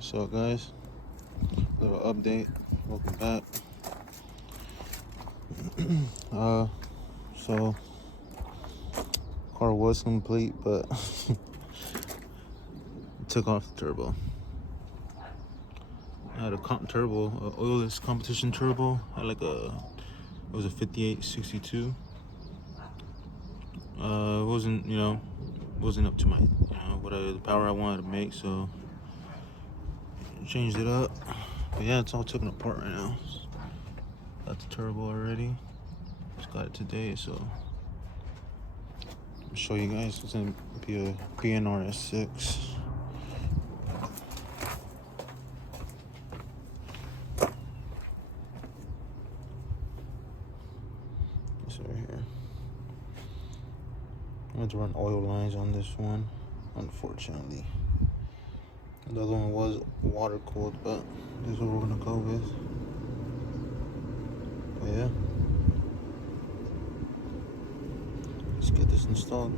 So guys, little update. Welcome back. So car was complete, but took off the turbo. I had a oilless competition turbo. I had it was a 5862. It wasn't up to my the power I wanted to make, so changed it up. But yeah, it's all taken apart right now. Got the turbo already. Just got it today, so I'll show you guys. It's gonna be a BNRS6. This right here. I had to run oil lines on this one, unfortunately. The other one was water cooled, but this is what we're gonna go with. But yeah, let's get this installed.